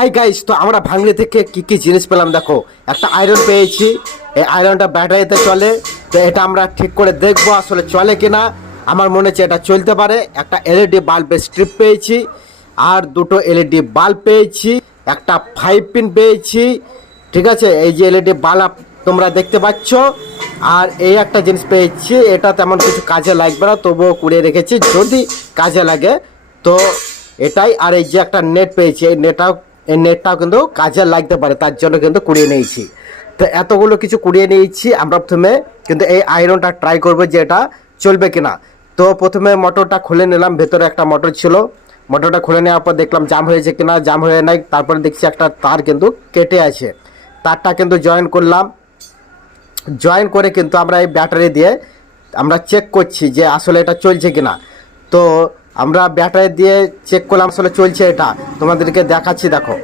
Hi guys, তো আমরা ভাঙড়ি থেকে কি কি জিনিস পেলাম দেখো। একটা আয়রন পেয়েছি, এই আয়রনটা ব্যাটারিতে চলে। তো এটা আমরা ঠিক করে দেখবো আসলে চলে কিনা। আমার মনে হচ্ছে এটা চলতে পারে। একটা এলইডি বাল্বের স্ট্রিপ পেয়েছি, আর দুটো এলইডি বাল্ব পেয়েছি, একটা 5 পিন পেয়েছি। ঠিক আছে, এই যে এলইডি বাল্ব তোমরা দেখতে পাচ্ছ। আর এই একটা জিনিস পেয়েছি, এটা তেমন কিছু কাজে লাগবে না, তবুও কুড়িয়ে রেখেছি যদি কাজে লাগে তো এটাই। আর এই যে একটা নেট পেয়েছি, এই নেটটাও কিন্তু কাজে লাগতে পারে, তার জন্য কিন্তু কুড়িয়ে নিয়েছি। তো এতগুলো কিছু কুড়িয়ে নিয়েছি। আমরা প্রথমে কিন্তু এই আয়রনটা ট্রাই করবো যে এটা চলবে কিনা। তো প্রথমে মোটরটা খুলে নিলাম, ভেতরে একটা মোটর ছিল। মোটরটা খুলে নেওয়ার পর দেখলাম জাম হয়েছে কিনা, জাম হয়ে নাই। তারপরে দেখছি একটা তার কিন্তু কেটে আছে, তারটা কিন্তু জয়েন করলাম। জয়েন করে কিন্তু আমরা এই ব্যাটারি দিয়ে আমরা চেক করছি যে আসলে এটা চলছে কিনা। তো আমরা ব্যাটারি দিয়ে চেক করলাম, আসলে চলছে। এটা তোমাদেরকে দেখাচ্ছি, দেখো।